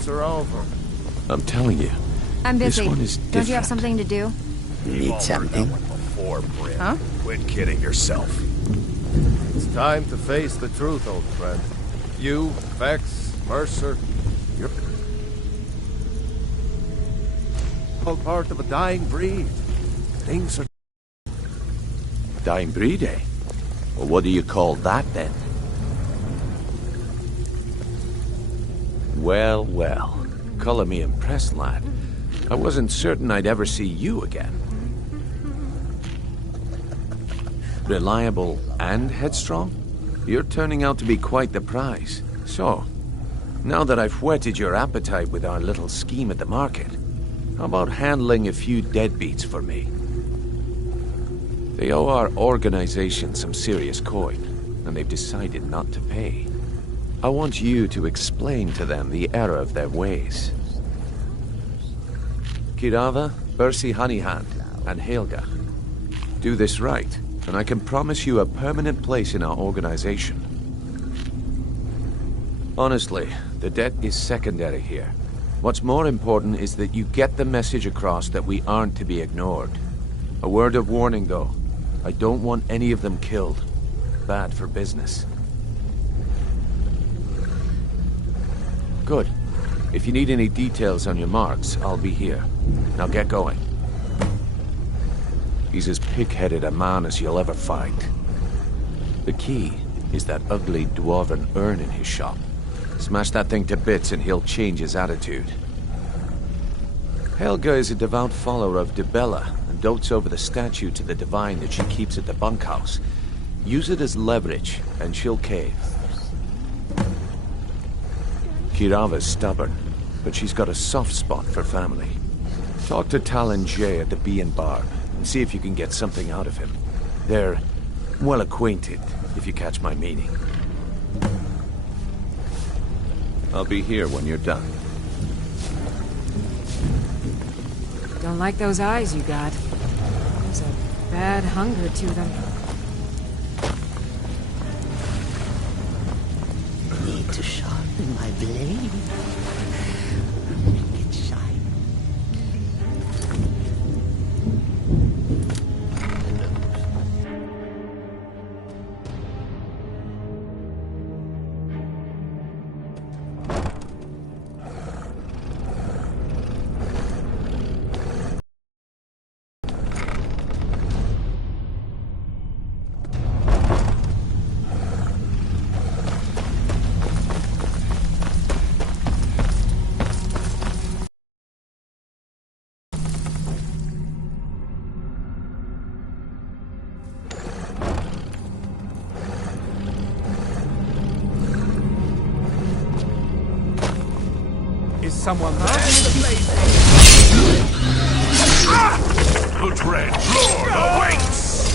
days are over. I'm telling you. I'm busy. This one is different. Don't you have something to do? Need something? Before, Bryn. Huh? Quit kidding yourself. It's time to face the truth, old friend. You, Vex, Mercer, you're all part of a dying breed. Things are... Dying breed, eh? Well, what do you call that, then? Well, well. Colour me impressed, lad. I wasn't certain I'd ever see you again. Reliable and headstrong? You're turning out to be quite the prize. So, now that I've whetted your appetite with our little scheme at the market, how about handling a few deadbeats for me? They owe our organization some serious coin, and they've decided not to pay. I want you to explain to them the error of their ways. Kirava, Bersi Honeyhand, and Helga. Do this right, and I can promise you a permanent place in our organization. Honestly, the debt is secondary here. What's more important is that you get the message across that we aren't to be ignored. A word of warning, though. I don't want any of them killed. Bad for business. Good. If you need any details on your marks, I'll be here. Now get going. He's as pig-headed a man as you'll ever find. The key is that ugly dwarven urn in his shop. Smash that thing to bits and he'll change his attitude. Helga is a devout follower of Dibella and dotes over the statue to the divine that she keeps at the bunkhouse. Use it as leverage and she'll cave. Kirava's stubborn, but she's got a soft spot for family. Talk to Talon Jay at the Bee and Bar and see if you can get something out of him. They're well acquainted, if you catch my meaning. I'll be here when you're done. Don't like those eyes you got. There's a bad hunger to them. Need to sharpen my blade. Make it shine. Someone there? The Dread Lord awaits!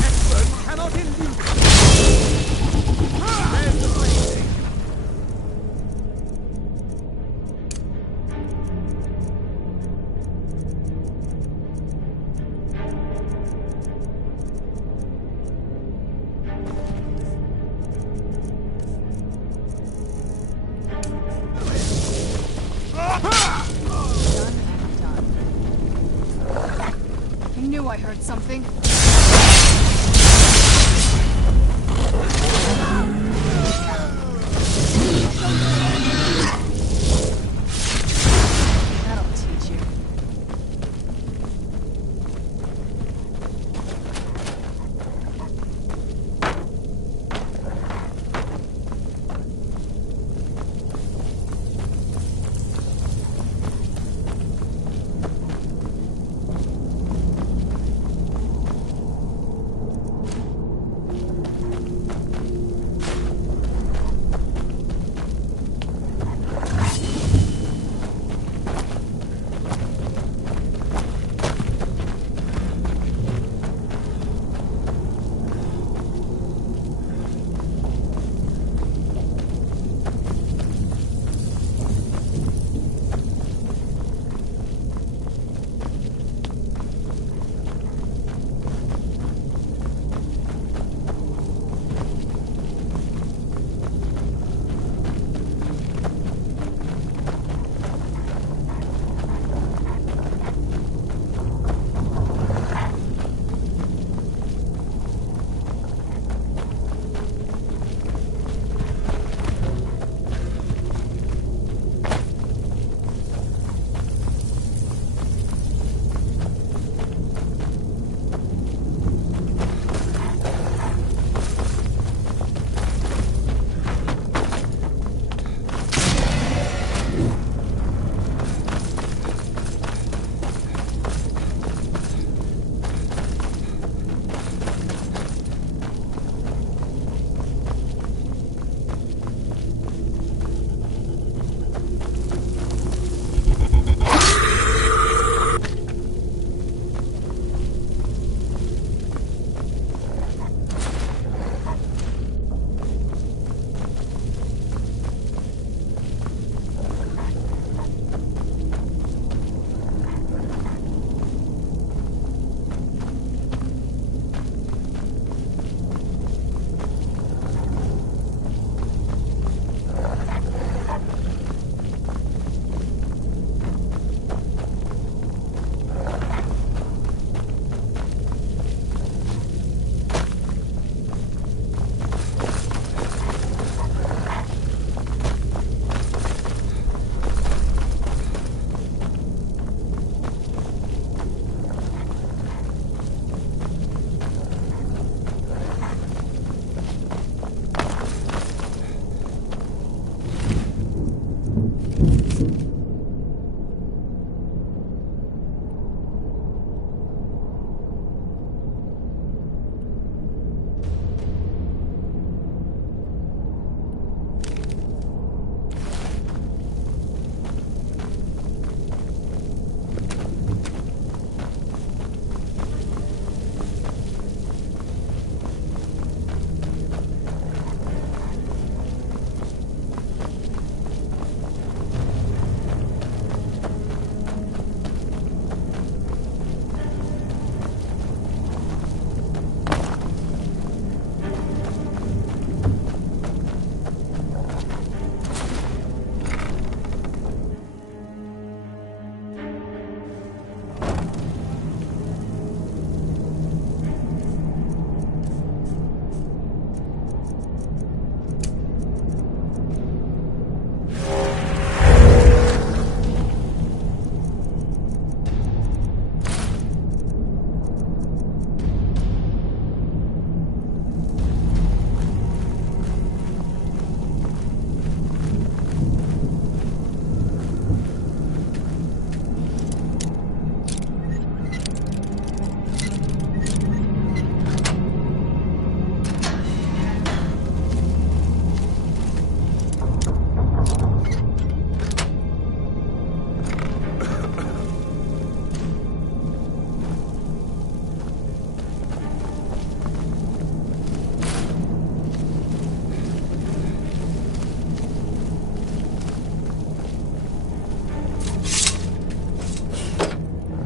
Expert cannot elude. There's the blazing. I heard something. That'll teach you.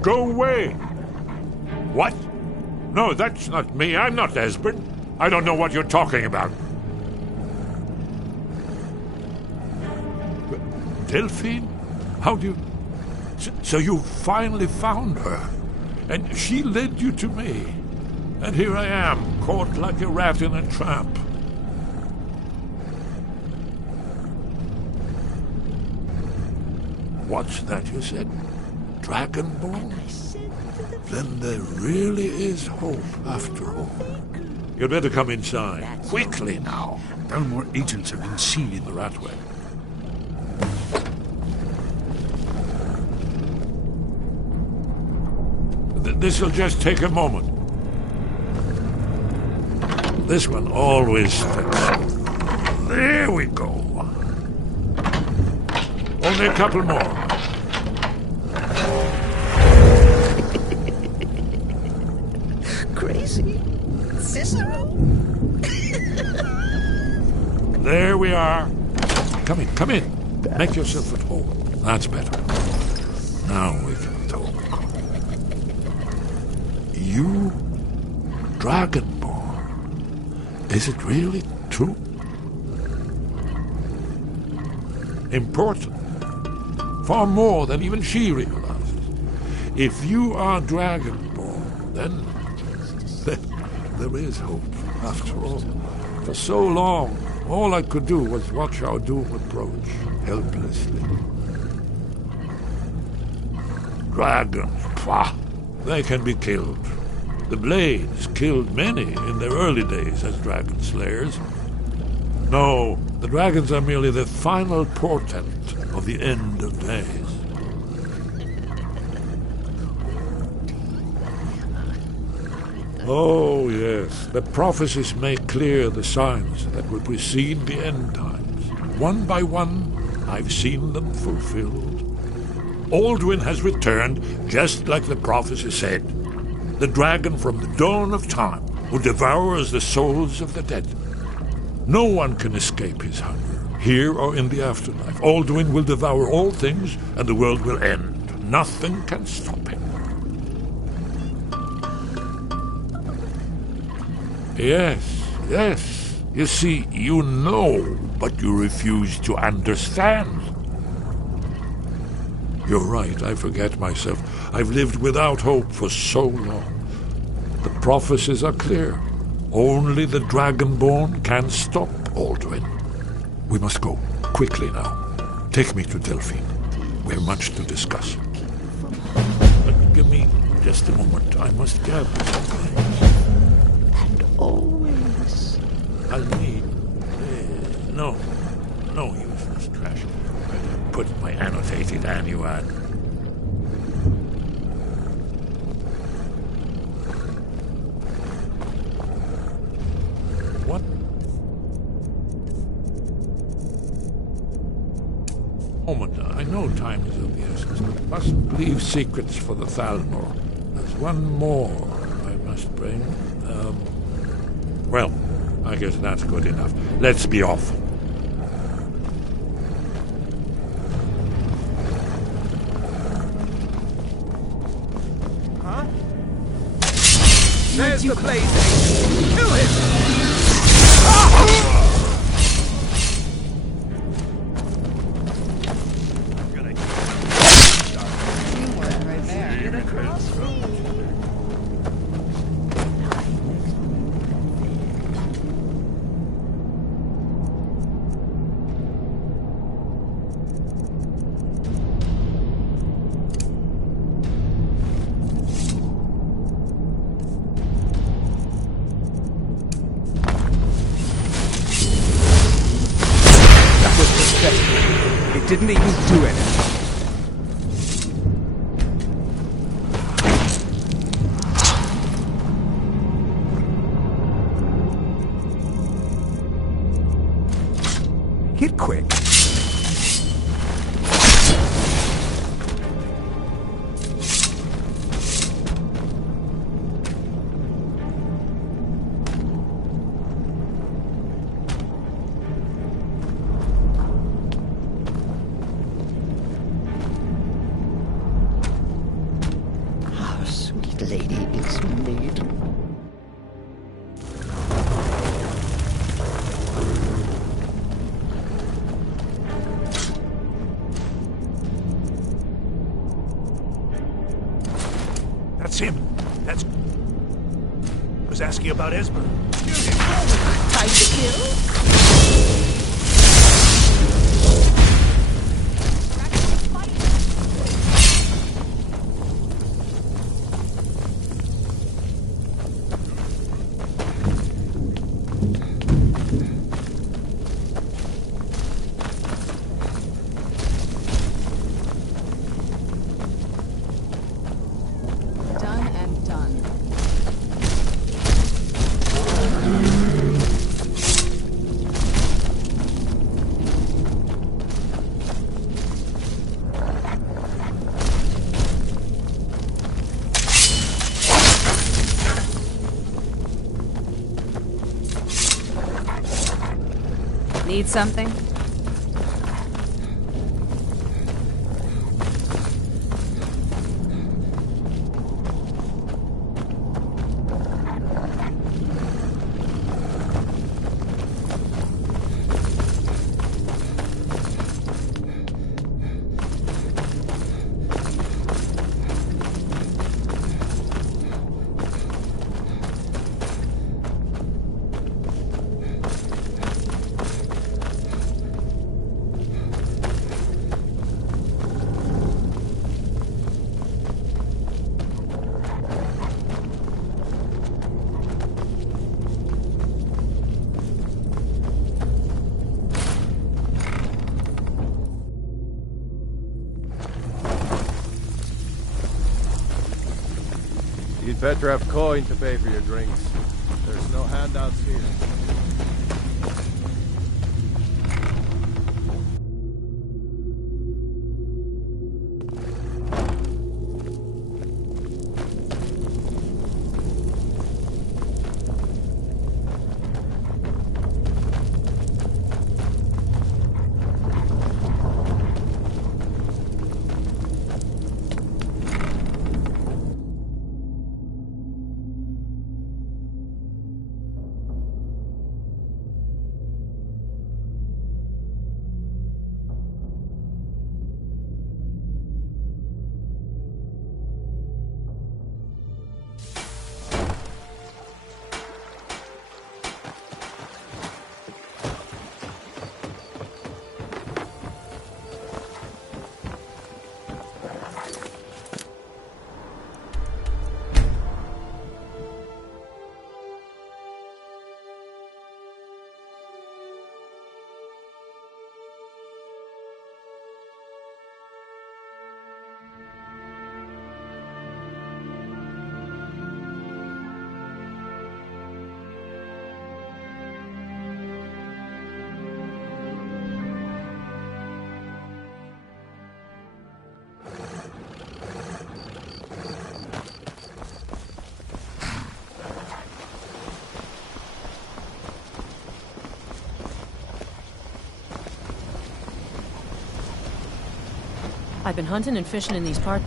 Go away! What? No, that's not me. I'm not Esbern. I don't know what you're talking about. Delphine? How do you... So you finally found her, and she led you to me. And here I am, caught like a rat in a trap. What's that you said? Dragonborn? Then there really is hope after all. You'd better come inside. Quickly now. Belmore agents have been seen in The Ratway. This'll just take a moment. This one always sticks. There we go. Only a couple more. Crazy? Cicero? There we are. Come in, come in. Make yourself at home. That's better. Now we can talk. You, Dragonborn. Is it really true? Important. Far more than even she realizes. If you are Dragonborn, then there is hope, after all. For so long, all I could do was watch our doom approach, helplessly. Dragons, pah! They can be killed. The Blades killed many in their early days as dragon slayers. No, the dragons are merely the final portent of the end of days. Oh, yes. The prophecies make clear the signs that will precede the end times. One by one, I've seen them fulfilled. Alduin has returned, just like the prophecy said. The dragon from the dawn of time, who devours the souls of the dead. No one can escape his hunger, here or in the afterlife. Alduin will devour all things, and the world will end. Nothing can stop him. Yes, yes. You see, you know, but you refuse to understand. You're right, I forget myself. I've lived without hope for so long. The prophecies are clear. Only the Dragonborn can stop Alduin. We must go, quickly now. Take me to Delphine. We have much to discuss. But give me just a moment. I must gather something. Always. I'll need... no useless trash. I'll put my annotated annuad. What? Moment, I know time is of the essence, but mustn't leave secrets for the Thalmor. There's one more I must bring. Well, I guess that's good enough. Let's be off. There's the blazing! Kill him! It didn't even do anything. Hit quick. First Lady is made. That's him. That's... was asking about Esper. Time to kill? Done and done. Need something? You'd better have coin to pay for your drinks. There's no handouts here. I've been hunting and fishing in these parts.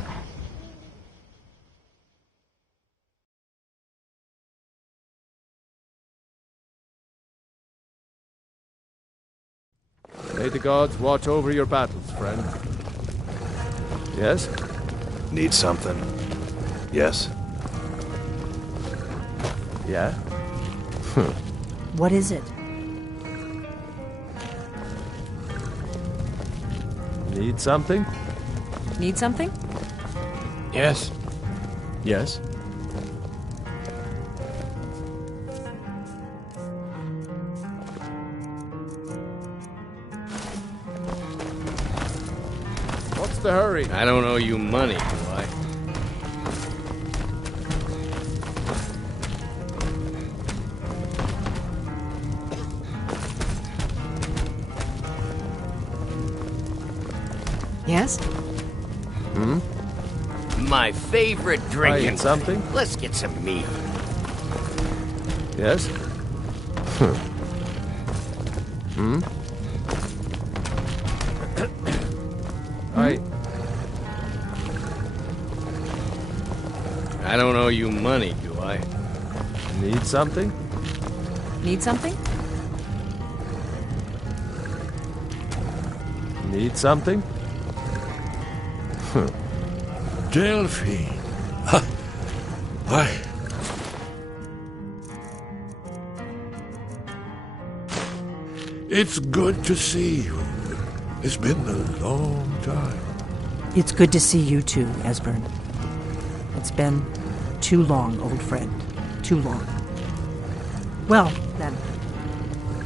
May the gods watch over your battles, friend. Yes? Need something? Yes? Yeah? What is it? Need something? Need something? Yes. Yes? What's the hurry? I don't owe you money, do I? Yes? My favorite drinking. Need something? Let's get some meat. Yes? I don't owe you money, do I? Need something? Need something? Need something? Delphine. Why? It's good to see you. It's been a long time. It's good to see you too, Esbern. It's been too long, old friend. Too long. Well, then.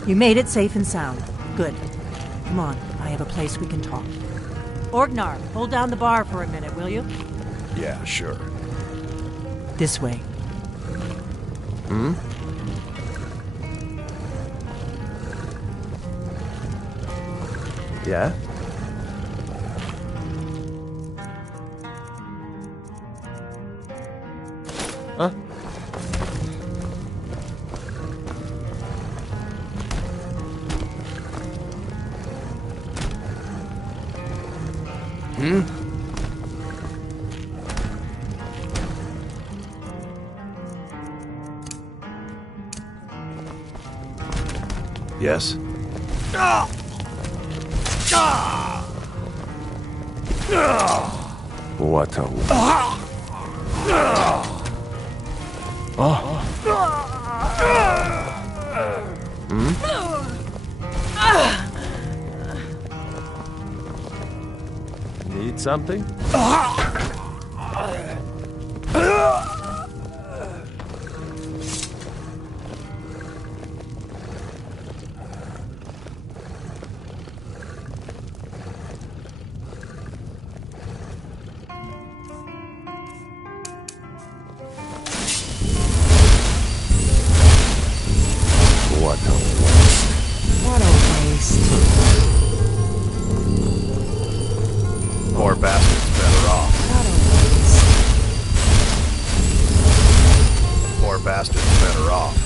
You made it safe and sound. Good. Come on, I have a place we can talk. Orgnar, hold down the bar for a minute, will you? Yeah, sure. This way. Hmm? Yeah? Huh? Hmm? Yes? What a... Need something? What a waste. What a waste. Poor bastard's better off. What a waste. Poor bastard's better off.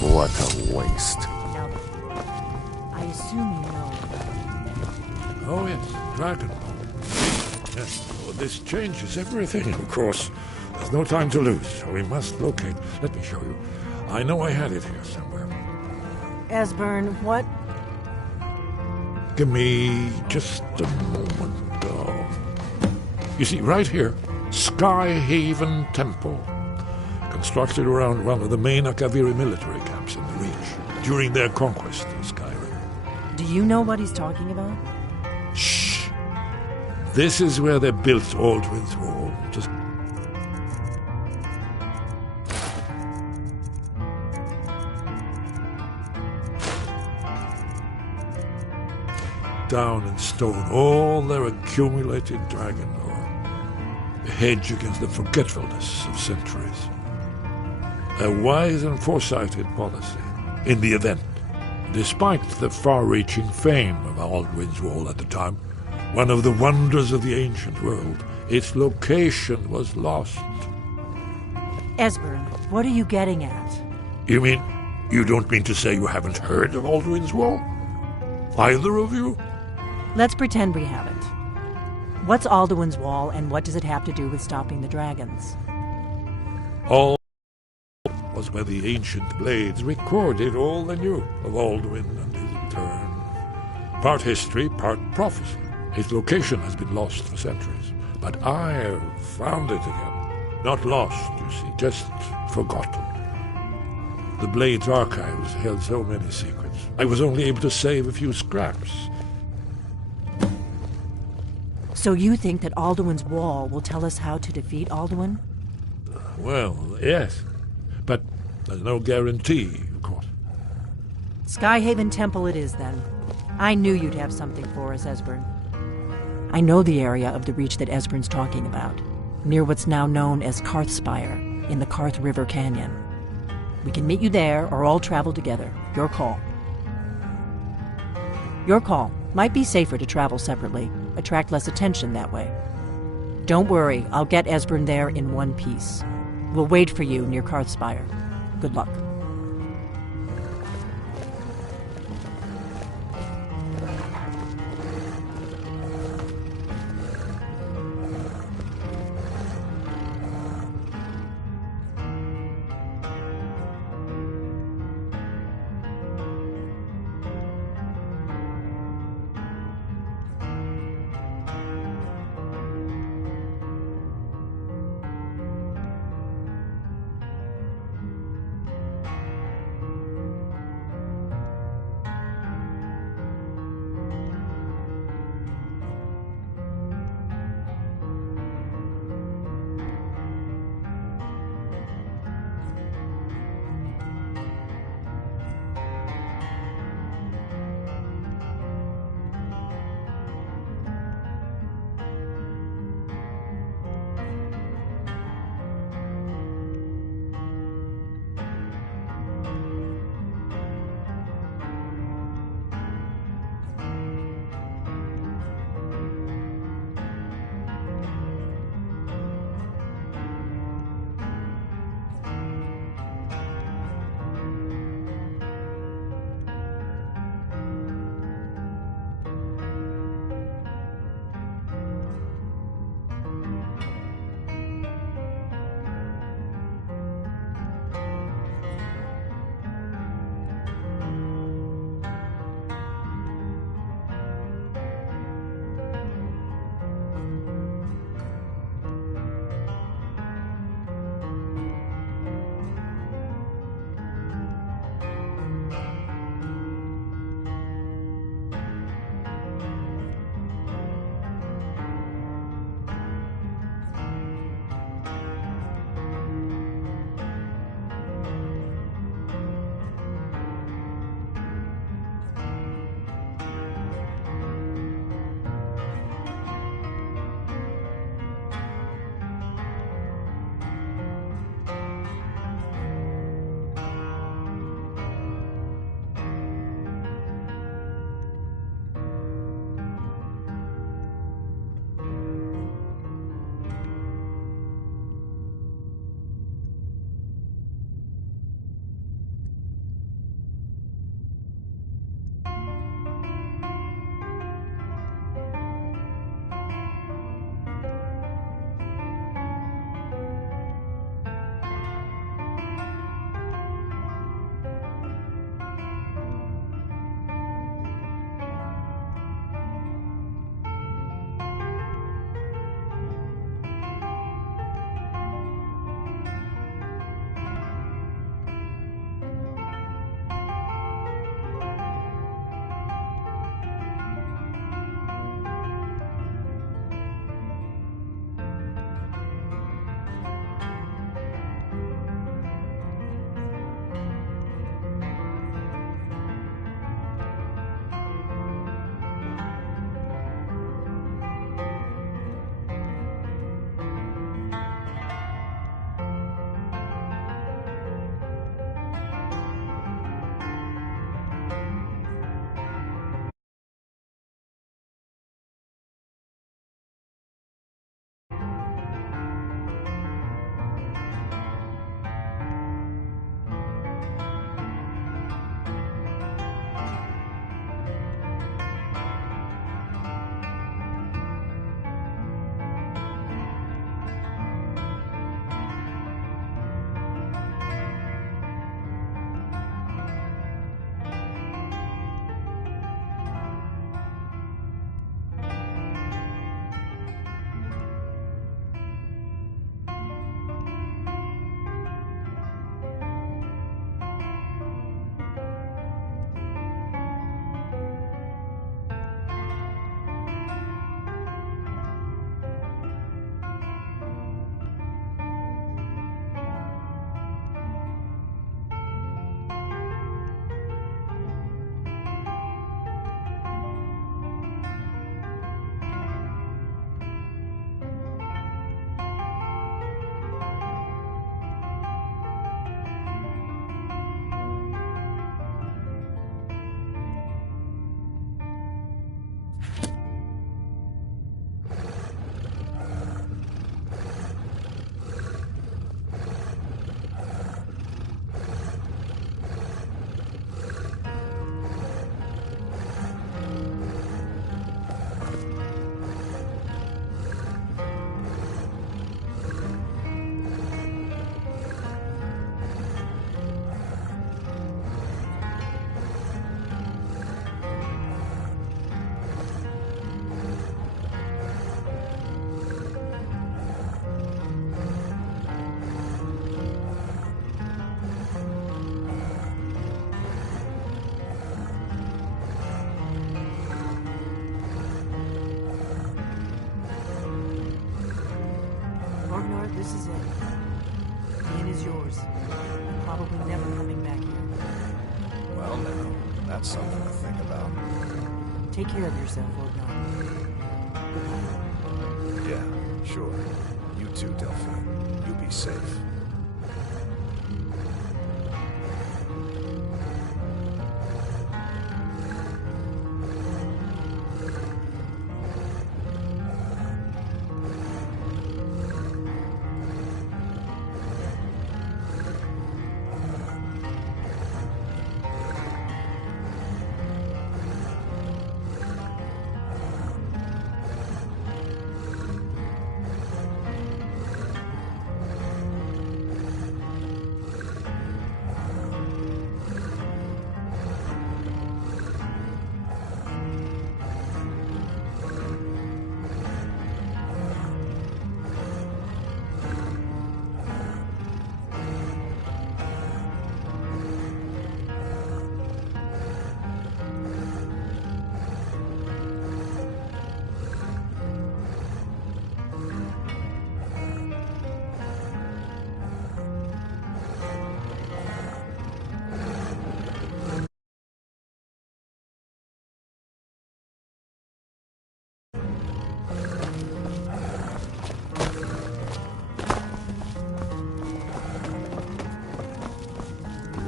What a waste. Now, I assume you know. Oh, yes, Dragon. Yes. Well, this changes everything, of course. There's no time to lose. We must locate. Let me show you. I know I had it here somewhere. Esbern, what? Give me just a moment. Oh. You see, right here, Skyhaven Temple. Constructed around one of the main Akaviri military camps in the Reach during their conquest of Skyrim. Do you know what he's talking about? Shh! This is where they built Aldwin's Wall. Just down in stone all their accumulated dragon lore. A hedge against the forgetfulness of centuries. A wise and foresighted policy in the event. Despite the far-reaching fame of Aldwin's Wall at the time, one of the wonders of the ancient world, its location was lost. Esbern, what are you getting at? You mean, you don't mean to say you haven't heard of Aldwin's Wall? Either of you? Let's pretend we haven't. What's Alduin's Wall, and what does it have to do with stopping the dragons? All was where the ancient blades recorded all they knew of Alduin and his return. Part history, part prophecy. Its location has been lost for centuries, but I have found it again. Not lost, you see, just forgotten. The Blades archives held so many secrets. I was only able to save a few scraps. So you think that Alduin's Wall will tell us how to defeat Alduin? Well, yes, but there's no guarantee, of course. Skyhaven Temple it is, then. I knew you'd have something for us, Esbern. I know the area of the Reach that Esbern's talking about, near what's now known as Karthspire, in the Karth River Canyon. We can meet you there, or all travel together. Your call. Your call. Might be safer to travel separately. Attract less attention that way. Don't worry, I'll get Esbern there in one piece. We'll wait for you near Karthspire. Good luck. yours. I'm probably never coming back here. Well, now, that's something to think about. Take care of yourself, Odin. Goodbye. Yeah, sure. You too, Delphine. You be safe.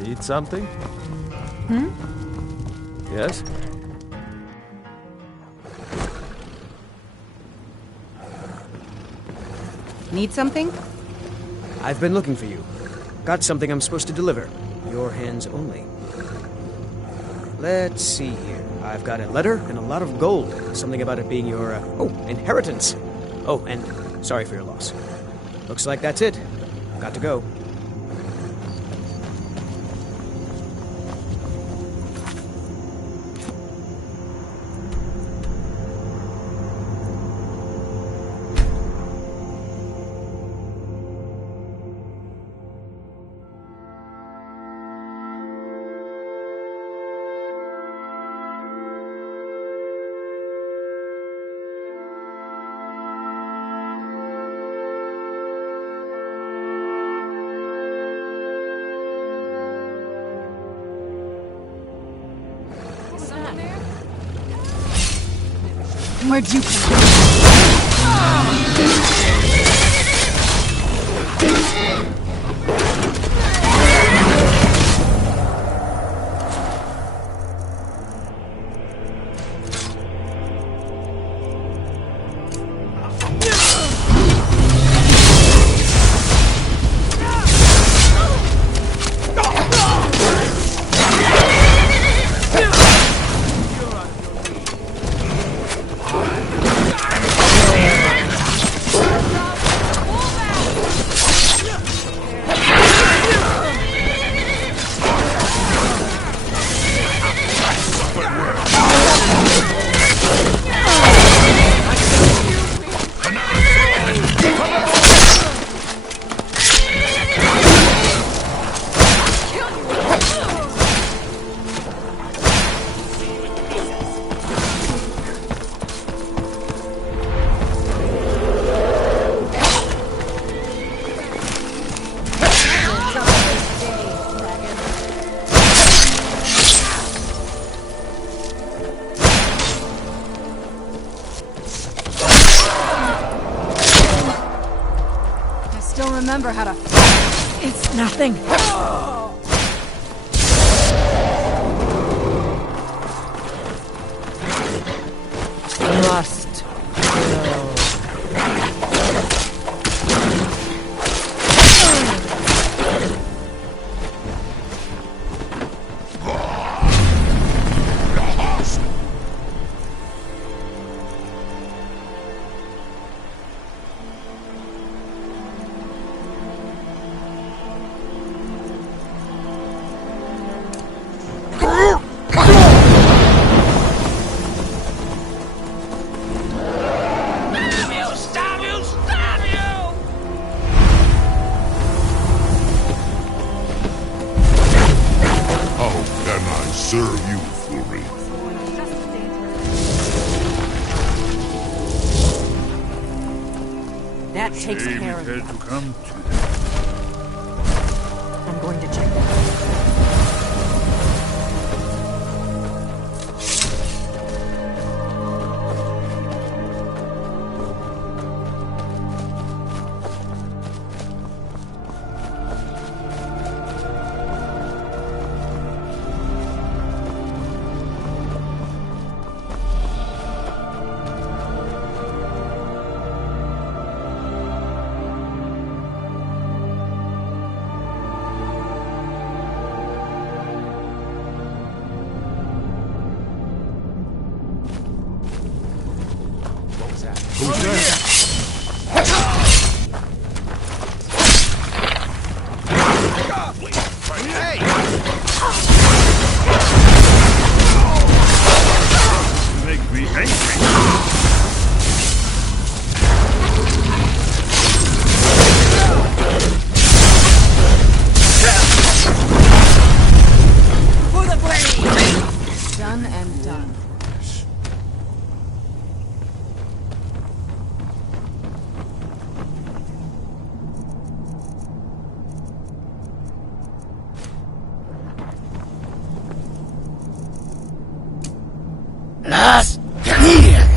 Need something? Yes? Need something? I've been looking for you. Got something I'm supposed to deliver. Your hands only. Let's see here. I've got a letter and a lot of gold. Something about it being your, inheritance. Oh, and sorry for your loss. Looks like that's it. Got to go. Where'd you come from? Remember how to... It's nothing. Must kill. Serve you, Fury. That takes Shame care of it it. had to come to that. Make me angry. For the blade! Done and done. Last here!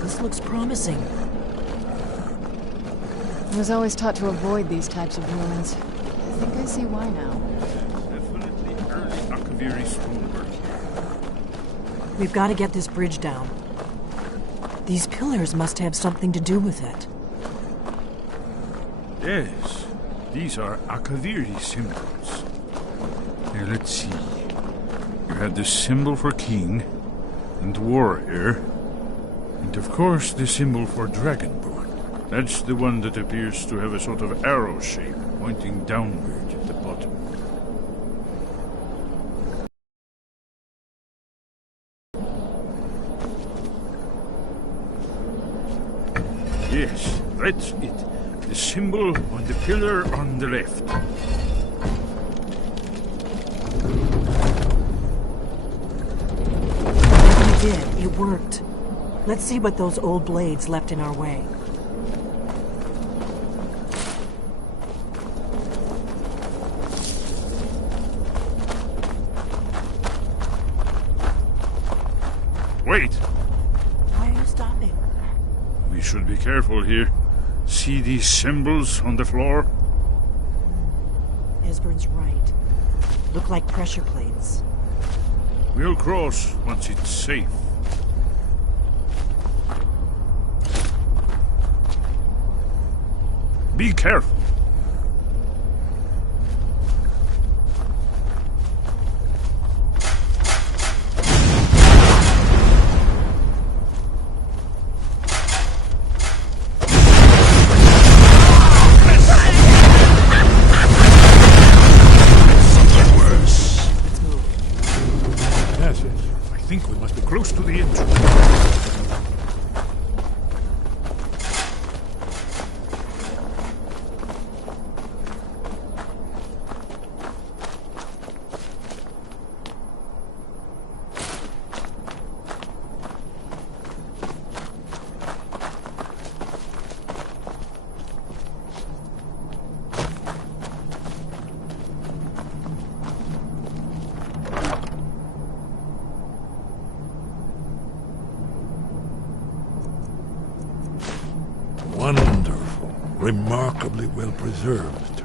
This looks promising. I was always taught to avoid these types of ruins. I think I see why now. Definitely early Akaviri stonework here. We've got to get this bridge down. These pillars must have something to do with it. Yes, these are Akaviri symbols. Here, let's see. You have the symbol for king and warrior, and of course the symbol for dragonborn. That's the one that appears to have a sort of arrow shape pointing downward at the bottom. Yes, that's it. The symbol on the pillar on the left. We did. It worked. Let's see what those old blades left in our way. Wait! Why are you stopping? We should be careful here. See these symbols on the floor? Esbern's right. Look like pressure plates. We'll cross once it's safe. Be careful. Yes, yes. I think we must be close to the entrance. Wonderful. Remarkably well preserved, too.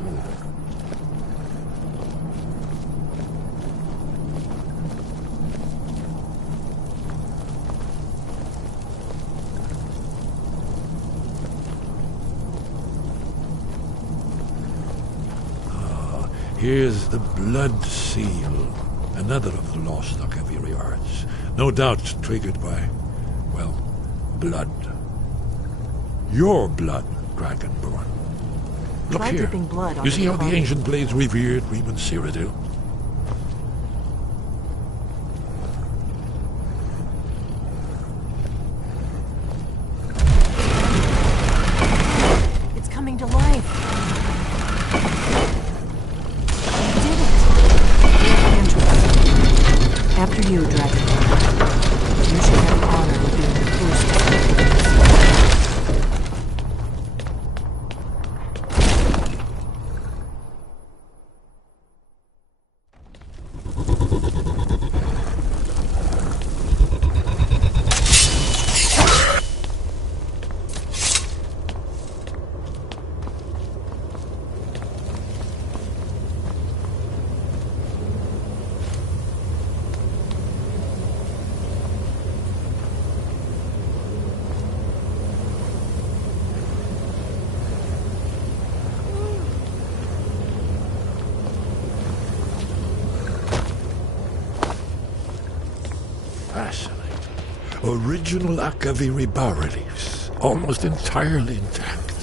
Ah, here's the Blood Seal. Another of the lost Akaviri arts. No doubt triggered by, well, blood. Your blood, Dragonborn. Look Try here. dripping blood You onto see how the carving. ancient blades revered Reman Cyrodiil? It's coming to life. You did it. Andrew. After you, Dragonborn. You should have the honor of being the first to step into this. Fascinating. Original Akaviri bas-reliefs, almost entirely intact.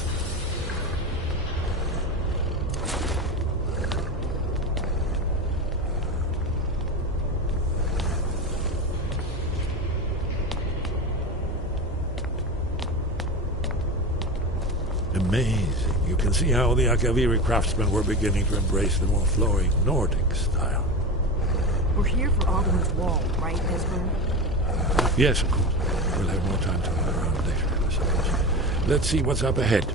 Amazing. You can see how the Akaviri craftsmen were beginning to embrace the more flowing Nordic style. We're here for Alderman's Wall, right, Esbern? Yes, of course. We'll have more time to look around later, I suppose. Let's see what's up ahead.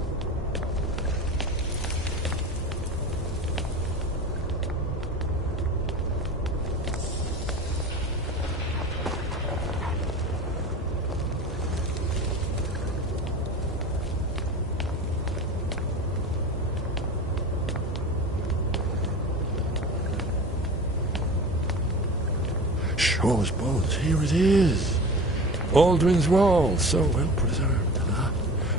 Shaw's bones, here it is. Aldrin's Wall, so well preserved. Huh?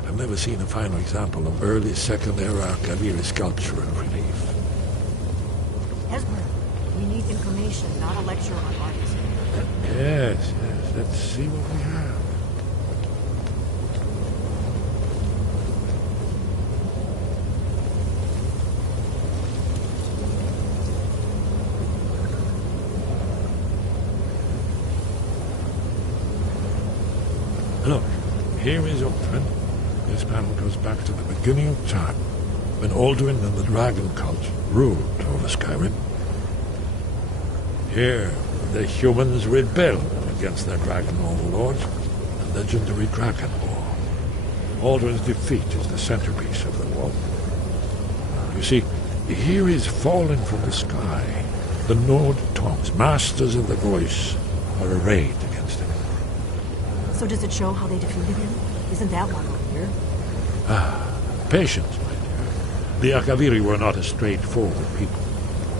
I've never seen a finer example of early Second Era Akaviri sculpture and relief. Esbern, we need information, not a lecture on artists. Yes. Let's see what we have. Look, here is Aldrin. This panel goes back to the beginning of time, when Aldrin and the Dragon Cult ruled over Skyrim. Here, the humans rebelled against their dragon overlords, the legendary Dragon War. Aldrin's defeat is the centerpiece of the wall. You see, here is fallen from the sky. The Nord Tongs, masters of the voice, are arrayed against him. So does it show how they defeated him? Isn't that why we're here? Patience, my dear. The Akaviri were not a straightforward people.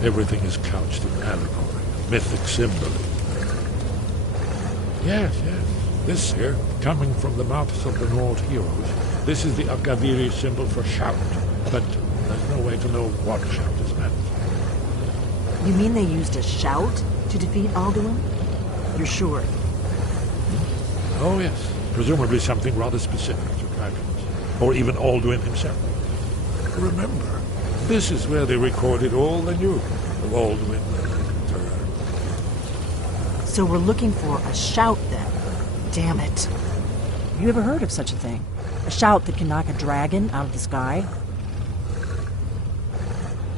Everything is couched in allegory, mythic symbolism. Yes. This here, coming from the mouths of the Nord heroes, this is the Akaviri symbol for shout. But there's no way to know what shout is meant. You mean they used a shout to defeat Alduin? You're sure? Oh, yes. Presumably something rather specific to dragons. Or even Alduin himself. Remember, this is where they recorded all they knew of Alduin and Turn. So we're looking for a shout, then. Damn it. You ever heard of such a thing? A shout that can knock a dragon out of the sky?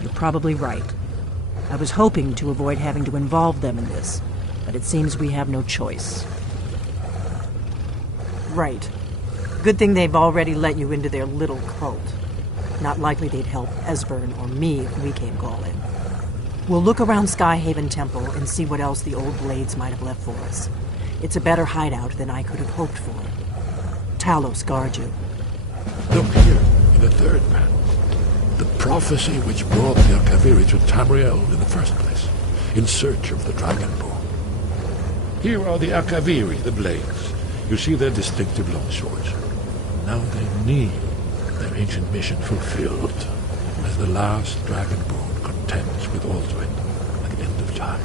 You're probably right. I was hoping to avoid having to involve them in this, but it seems we have no choice. Right. Good thing they've already let you into their little cult. Not likely they'd help Esbern or me if we came calling. We'll look around Skyhaven Temple and see what else the old blades might have left for us. It's a better hideout than I could have hoped for. Talos guard you. Look here, in the third panel. The prophecy which brought the Akaviri to Tamriel in the first place, in search of the Dragonborn. Here are the Akaviri, the blades. You see their distinctive long swords. Now they need their ancient mission fulfilled, as the last Dragonborn contends with Alduin at the end of time.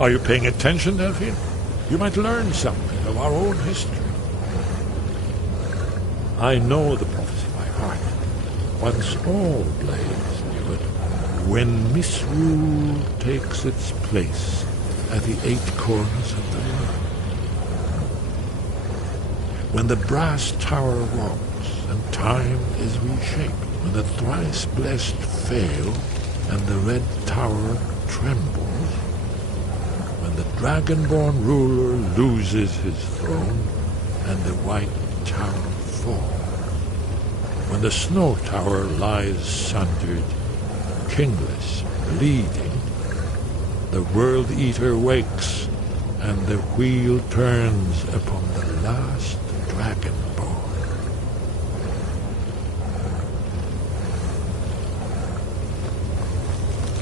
Are you paying attention, Delphine? You might learn something of our own history. I know the prophecy by heart. Once all blades knew it, when misrule takes its place at the 8 corners of the world. When the brass tower rocks and time is reshaped, when the thrice blessed fail and the red tower trembles, when the Dragonborn ruler loses his throne and the white tower falls, when the snow tower lies sundered, kingless, bleeding, the World Eater wakes and the wheel turns upon the last Dragonborn.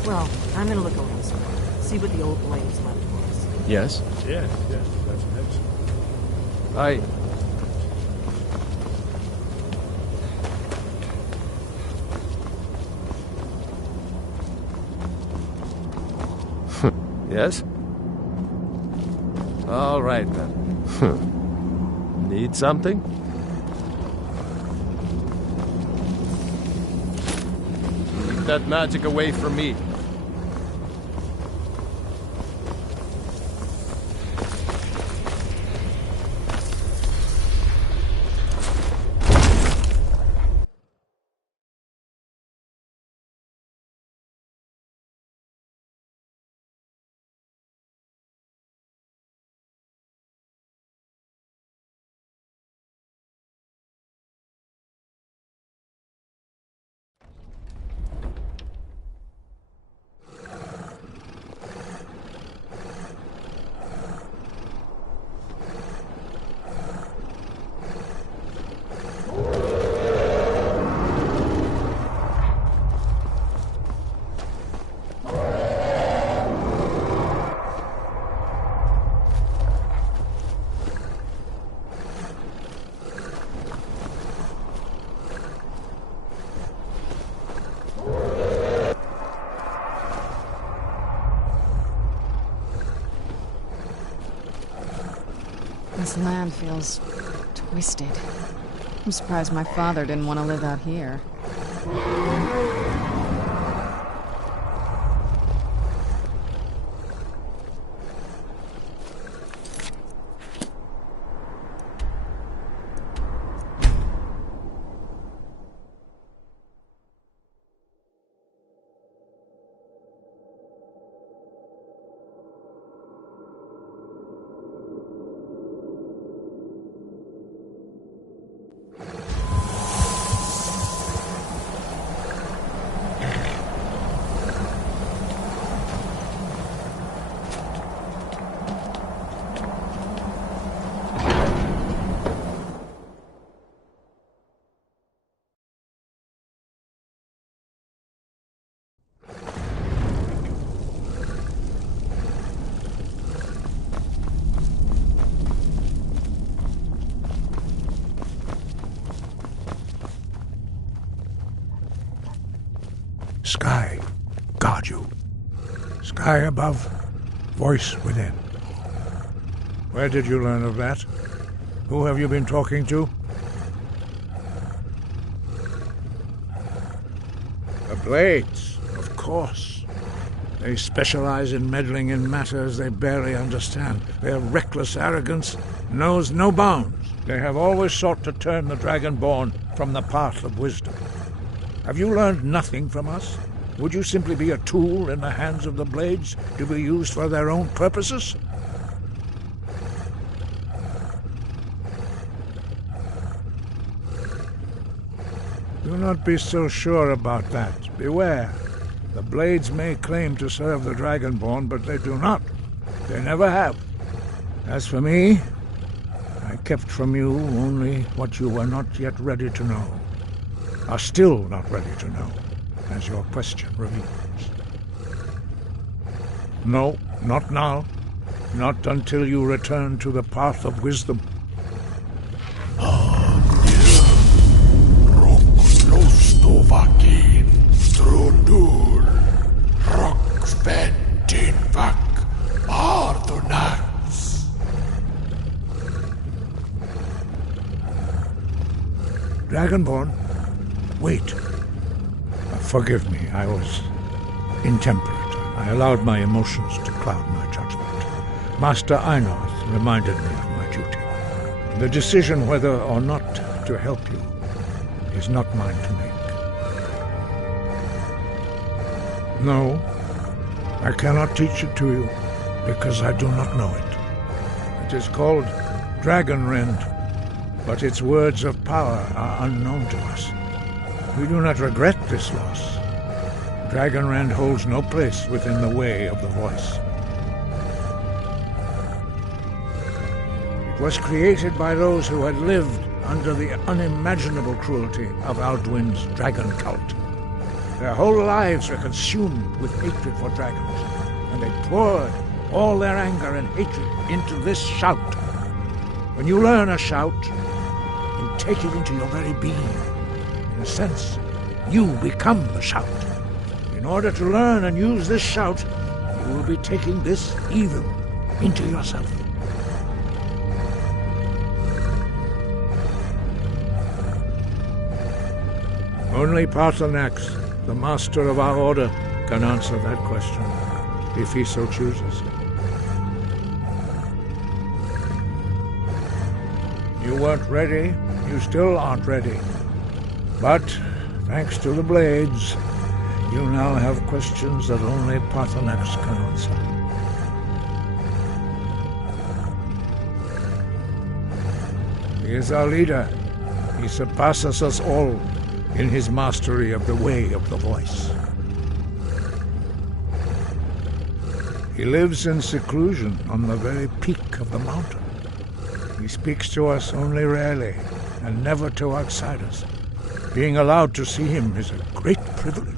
Well, I'm gonna look around some more. See what the old blades left for us. Yes? Yes, that's excellent. I... Yes? All right, then. Need something? Keep that magic away from me. This land feels twisted. I'm surprised my father didn't want to live out here. Sky, guard you. Sky above, voice within. Where did you learn of that? Who have you been talking to? The Blades, of course. They specialize in meddling in matters they barely understand. Their reckless arrogance knows no bounds. They have always sought to turn the Dragonborn from the path of wisdom. Have you learned nothing from us? Would you simply be a tool in the hands of the Blades to be used for their own purposes? Do not be so sure about that. Beware. The Blades may claim to serve the Dragonborn, but they do not. They never have. As for me, I kept from you only what you were not yet ready to know. Are still not ready to know, as your question reveals. No, not now. Not until you return to the path of wisdom. Dragonborn, wait. Forgive me, I was intemperate. I allowed my emotions to cloud my judgment. Master Einarth reminded me of my duty. The decision whether or not to help you is not mine to make. No, I cannot teach it to you, because I do not know it. It is called Dragonrend, but its words of power are unknown to us. We do not regret this loss. Dragonrend holds no place within the way of the voice. It was created by those who had lived under the unimaginable cruelty of Alduin's dragon cult. Their whole lives were consumed with hatred for dragons, and they poured all their anger and hatred into this shout. When you learn a shout, you take it into your very being. In a sense, you become the shout. In order to learn and use this shout, you will be taking this evil into yourself. Only Paarthurnax, the master of our order, can answer that question, if he so chooses. You weren't ready, you still aren't ready. But, thanks to the blades, you now have questions that only Paarthurnax can answer. He is our leader. He surpasses us all in his mastery of the way of the voice. He lives in seclusion on the very peak of the mountain. He speaks to us only rarely, and never to outsiders. Being allowed to see him is a great privilege.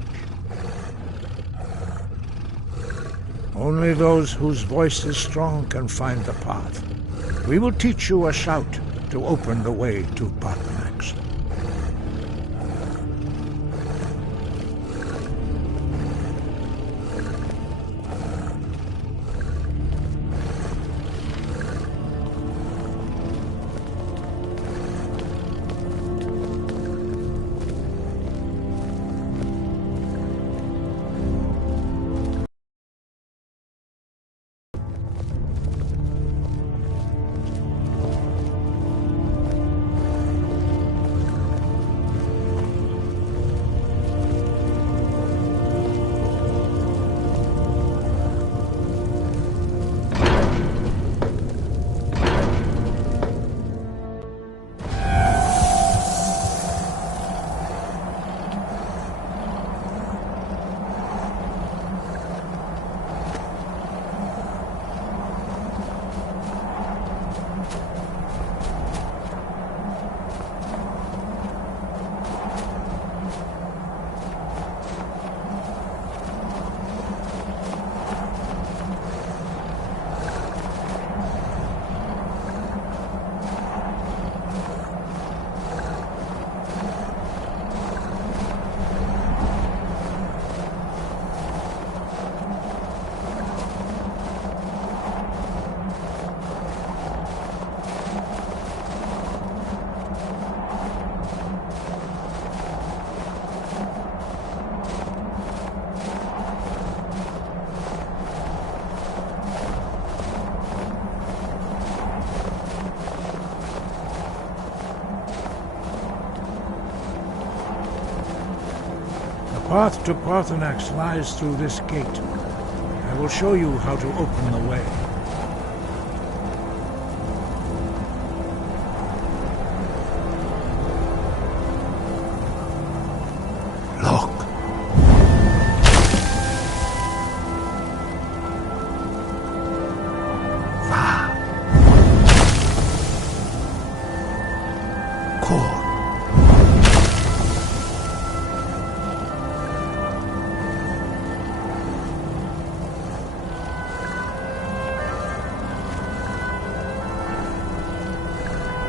Only those whose voice is strong can find the path. We will teach you a shout to open the way to Paarthurnax. The path to Paarthurnax lies through this gate. I will show you how to open the way. Look. Va. Kor.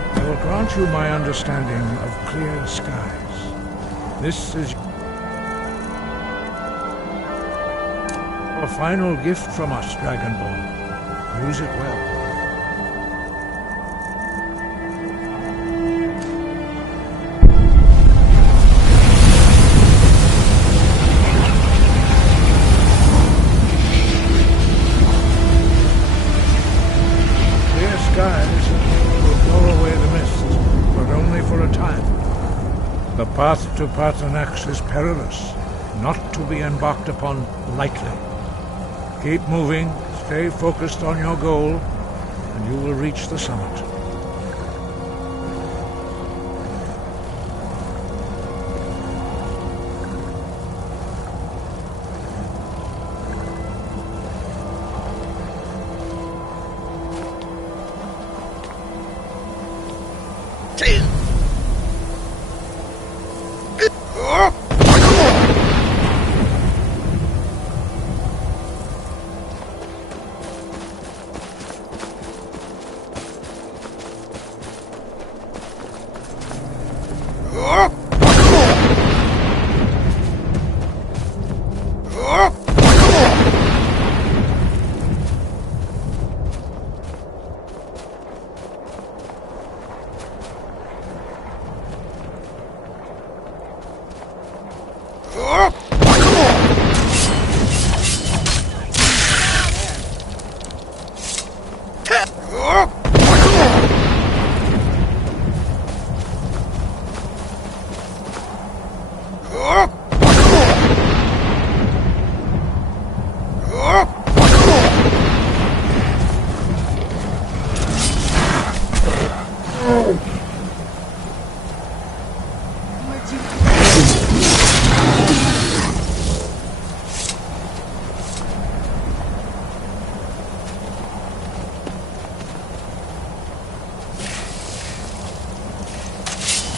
I will grant you my understanding of clear skies. This is a final gift from us, Dragonborn. Use it well. Clear skies will blow away the mist, but only for a time. The path to Paarthurnax is perilous, not to be embarked upon lightly. Keep moving, stay focused on your goal, and you will reach the summit.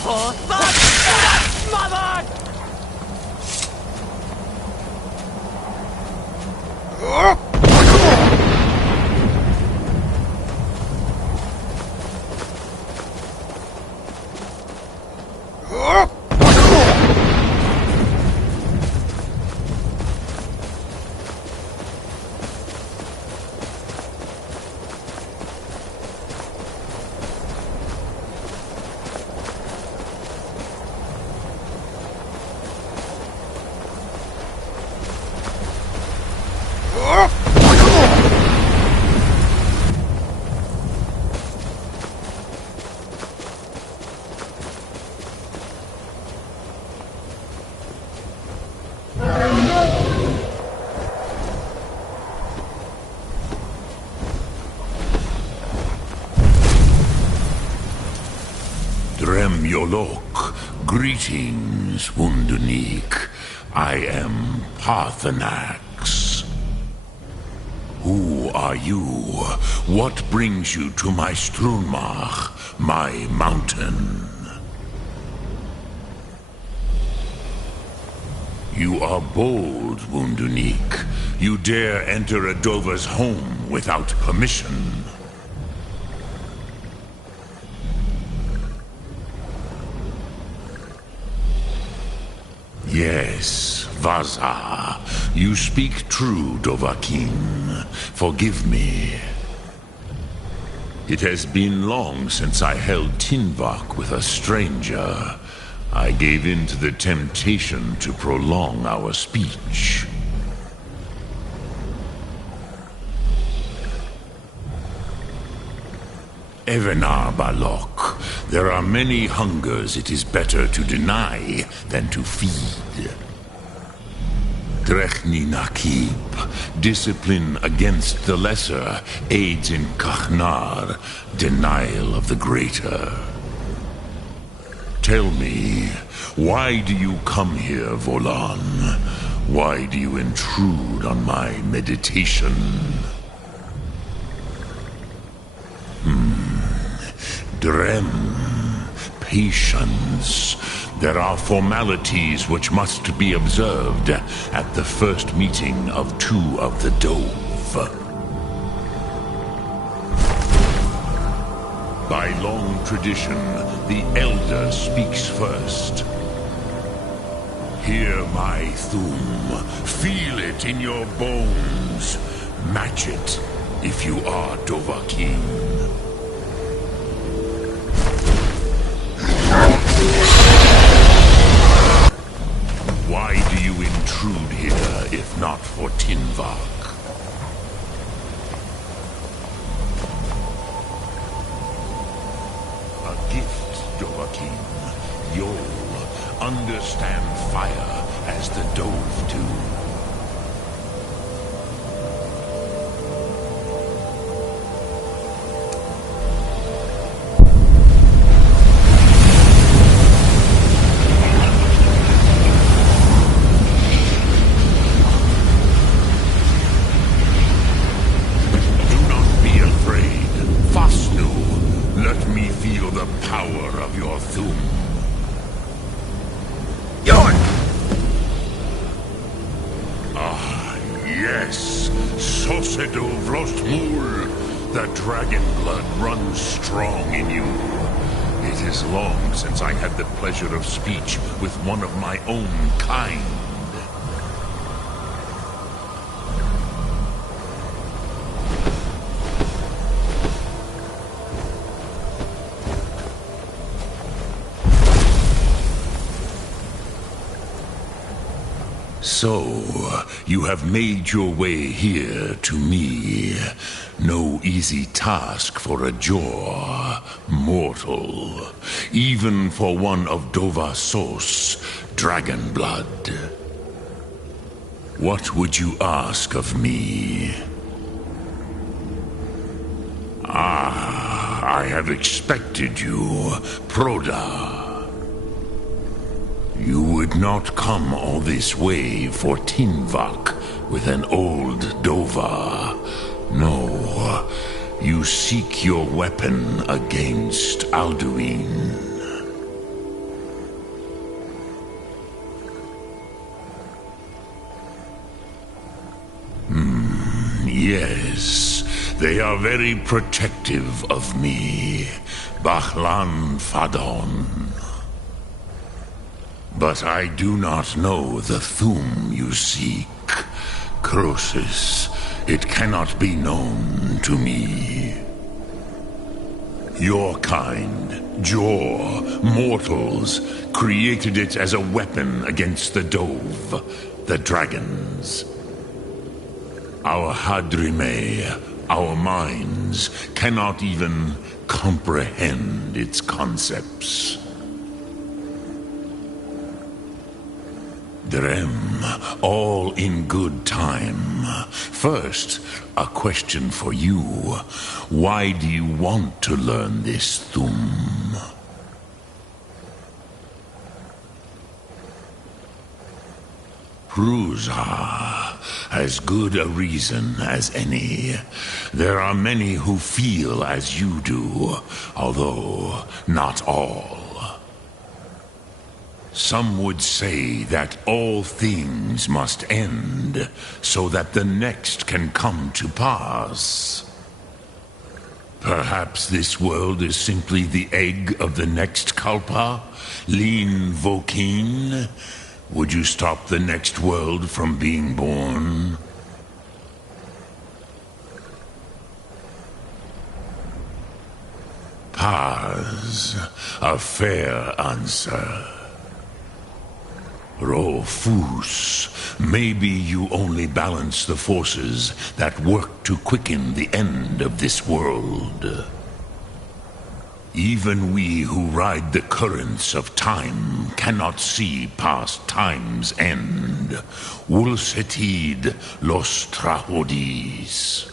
For the mother! Dremyolok, greetings, Wundunik. I am Parthenax. Who are you? What brings you to my Strunmach, my mountain? You are bold, Wundunik. You dare enter a Dova's home without permission. Yes, Vaza. You speak true, Dovahkiin. Forgive me. It has been long since I held Tinvak with a stranger. I gave in to the temptation to prolong our speech. Evenar Balok, there are many hungers it is better to deny than to feed. Drechni Nakib, discipline against the lesser aids in Kachnar, denial of the greater. Tell me, why do you come here, Volan? Why do you intrude on my meditation? Drem, patience. There are formalities which must be observed at the first meeting of two of the Dove. By long tradition, the Elder speaks first. Hear my Thum. Feel it in your bones. Match it if you are Dovahkiin. Why do you intrude here, if not for Tinvak? A gift, Dovahkiin. You'll understand fire as the Dove do. Since I had the pleasure of speech with one of my own kind. So, you have made your way here to me. No easy task for a Jor, mortal. Even for one of Dova Sos, dragon blood. What would you ask of me? I have expected you, Proda. You would not come all this way for Tinvak with an old Dova. No, you seek your weapon against Alduin. Yes, they are very protective of me, Bachlan Fadon. But I do not know the Thu'um you seek, Croesus. It cannot be known to me. Your kind, Jor, mortals, created it as a weapon against the Dove, the dragons. Our Hadrime, our minds, cannot even comprehend its concepts. Drem, all in good time. First, a question for you. Why do you want to learn this Thu'um? Prusa, as good a reason as any. There are many who feel as you do, although not all. Some would say that all things must end, so that the next can come to pass. Perhaps this world is simply the egg of the next Kalpa, Lin Vokin. Would you stop the next world from being born? Paz, a fair answer. Rofus, maybe you only balance the forces that work to quicken the end of this world. Even we who ride the currents of time cannot see past time's end. Wulsetid los Trahodis.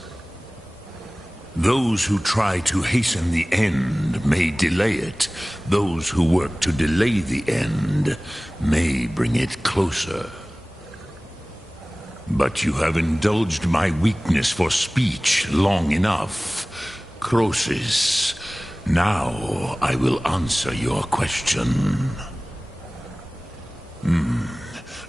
Those who try to hasten the end may delay it. Those who work to delay the end may bring it closer. But you have indulged my weakness for speech long enough. Croesus, now I will answer your question.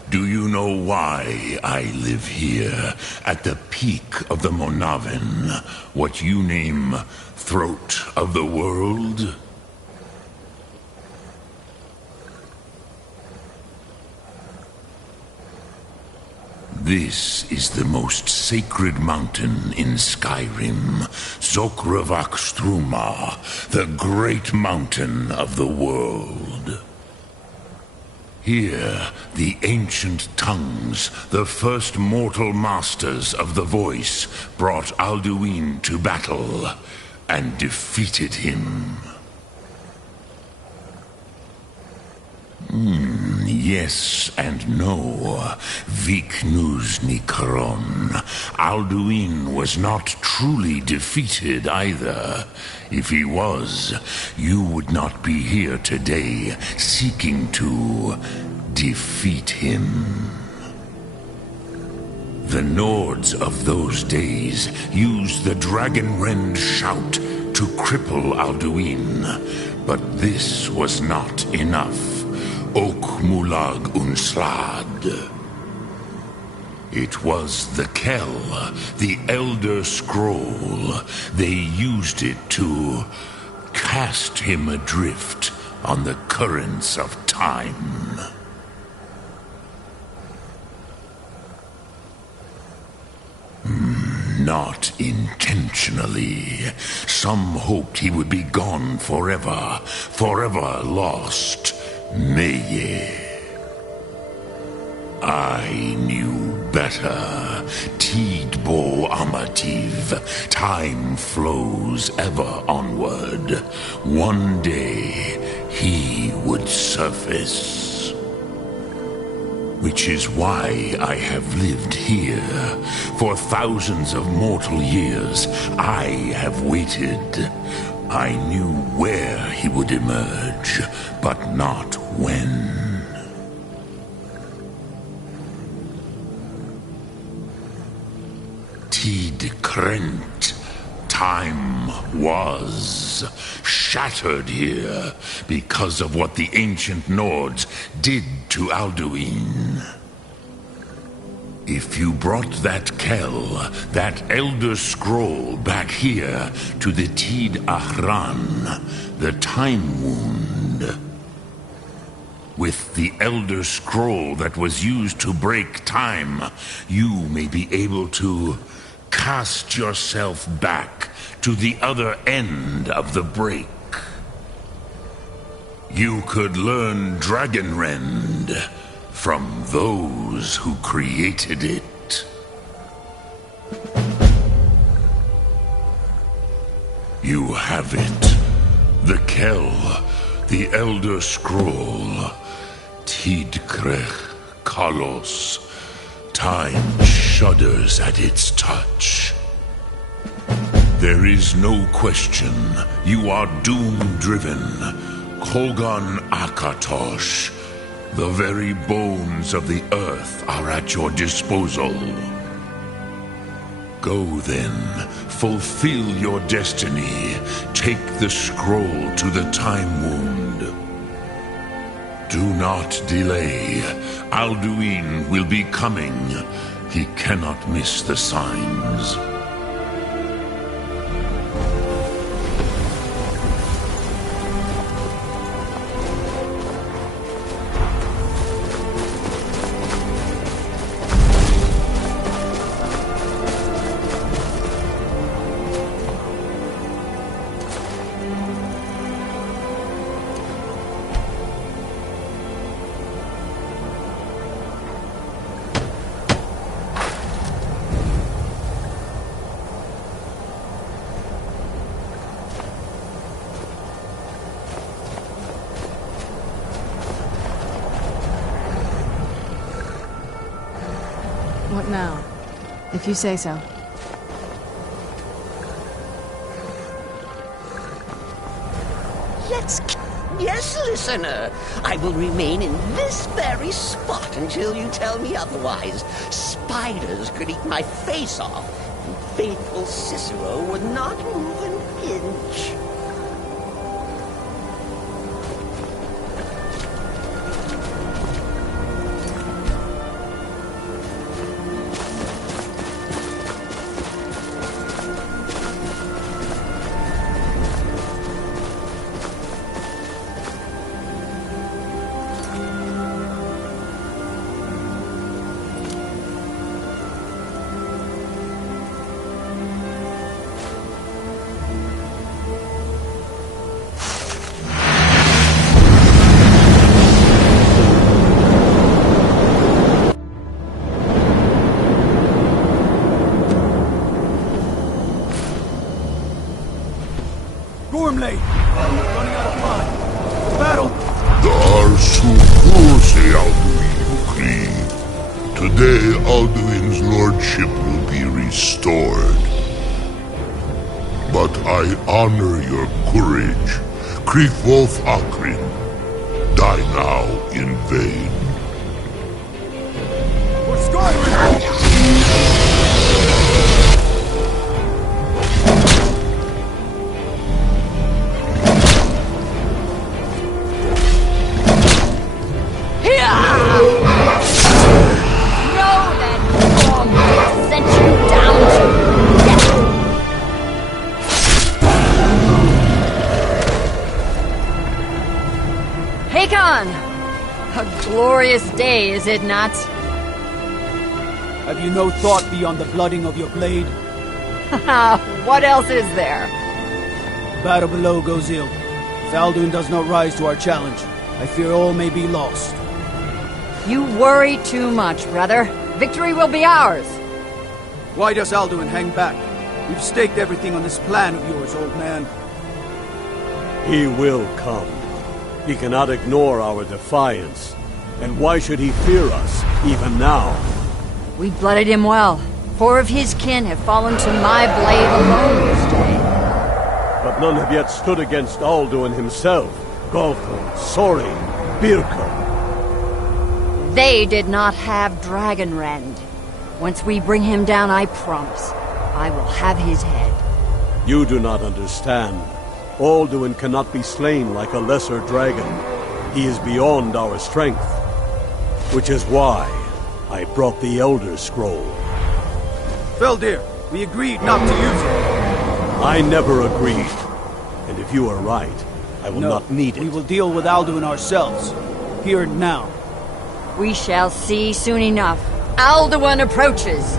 Do you know why I live here, at the peak of the Monavin, what you name Throat of the World? This is the most sacred mountain in Skyrim, Zokravak Struma, the great mountain of the world. Here, the ancient tongues, the first mortal masters of the voice, brought Alduin to battle and defeated him. Yes and no. Viknus Nikron. Alduin was not truly defeated either. If he was, you would not be here today seeking to defeat him. The Nords of those days used the Dragonrend shout to cripple Alduin, but this was not enough. Ok Mulag Unslad. It was the Kell, the Elder Scroll. They used it to cast him adrift on the currents of time. Not intentionally. Some hoped he would be gone forever, forever lost. Meye. I knew better. Tidbo Amativ. Time flows ever onward. One day, he would surface. Which is why I have lived here. For thousands of mortal years, I have waited. I knew where he would emerge, but not when. Tid Krent. Time was shattered here because of what the ancient Nords did to Alduin. If you brought that Kell, that Elder Scroll, back here to the Tid Ahran, the Time Wound, with the Elder Scroll that was used to break time, you may be able to cast yourself back to the other end of the break. You could learn Dragonrend from those who created it. You have it. The Kell, the Elder Scroll, Tidkrech Kalos. Time shudders at its touch. There is no question. You are doom-driven. Kogan Akatosh. The very bones of the earth are at your disposal. Go then, fulfill your destiny. Take the scroll to the Time Wound. Do not delay. Alduin will be coming. He cannot miss the signs. What now? If you say so. Yes, listener. I will remain in this very spot until you tell me otherwise. Spiders could eat my face off, and faithful Cicero would not move an inch. Gormley! Running out of time! Battle! Today, Alduin's lordship will be restored. But I honor your courage. Krifwolf Akrin. Die now in vain. What's going on? A glorious day, is it not? Have you no thought beyond the blooding of your blade? What else is there? Battle below goes ill. If Alduin does not rise to our challenge, I fear all may be lost. You worry too much, brother. Victory will be ours. Why does Alduin hang back? We've staked everything on this plan of yours, old man. He will come. He cannot ignore our defiance. And why should he fear us, even now? We blooded him well. 4 of his kin have fallen to my blade alone this day. But none have yet stood against Alduin himself. Golfo, Sori, Birka. They did not have Dragonrend. Once we bring him down, I promise, I will have his head. You do not understand. Alduin cannot be slain like a lesser dragon. He is beyond our strength. Which is why I brought the Elder Scroll. Feldir, we agreed not to use it. I never agreed. And if you are right, I will not need it. We will deal with Alduin ourselves. Here and now. We shall see soon enough. Alduin approaches.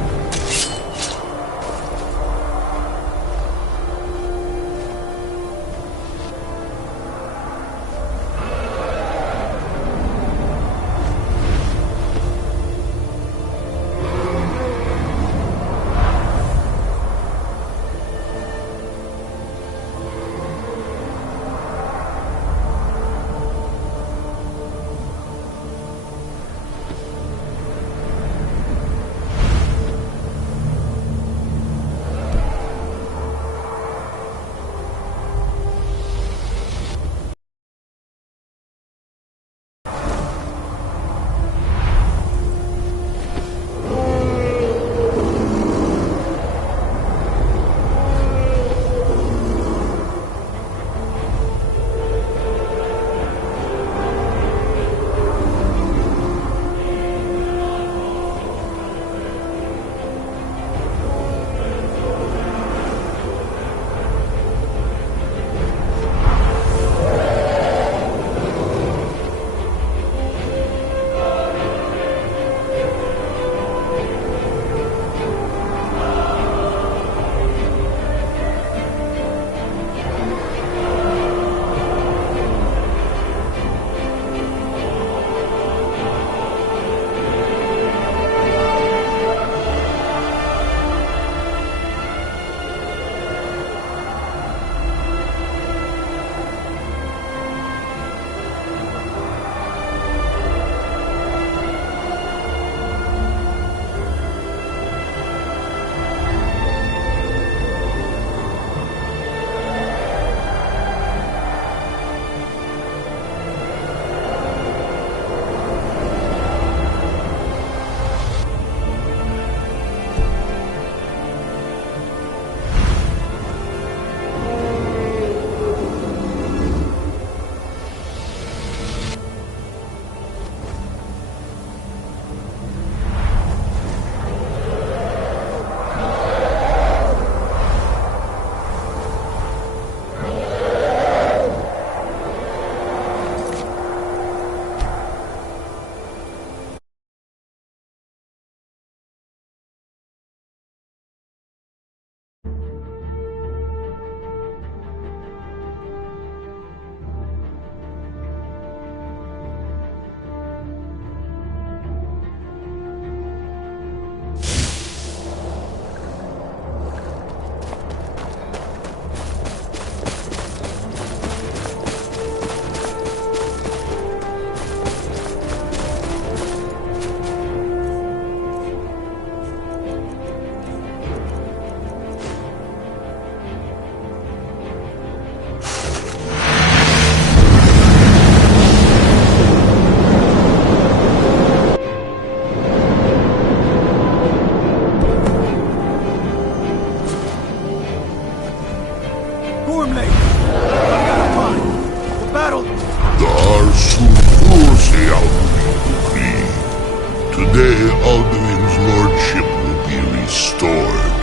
Today, Alduin's lordship will be restored.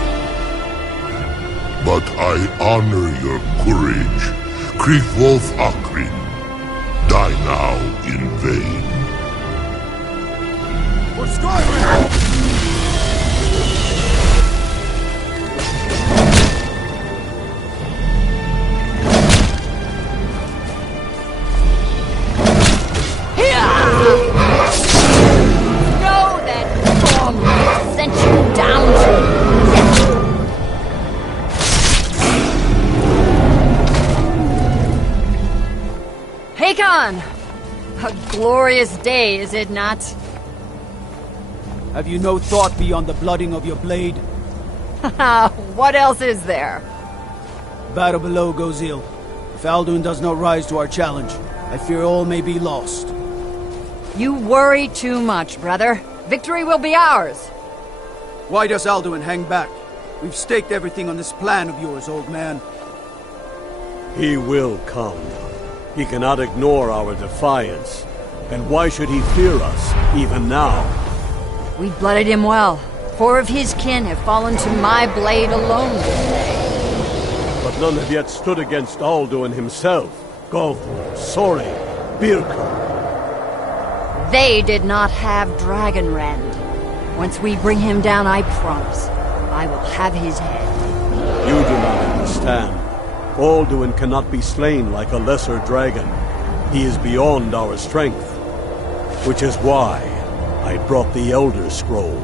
But I honor your courage. Kriegwolf Akrin. Die now in vain. For Skyrim! Hakon! A glorious day, is it not? Have you no thought beyond the blooding of your blade? What else is there? Battle below goes ill. If Alduin does not rise to our challenge, I fear all may be lost. You worry too much, brother. Victory will be ours. Why does Alduin hang back? We've staked everything on this plan of yours, old man. He will come. He cannot ignore our defiance. And why should he fear us, even now? We blooded him well. 4 of his kin have fallen to my blade alone this day. But none have yet stood against Alduin himself. Galthor, Sori, Birka. They did not have Dragonrend. Once we bring him down, I promise, I will have his head. You do not understand. Alduin cannot be slain like a lesser dragon. He is beyond our strength. Which is why I brought the Elder Scroll.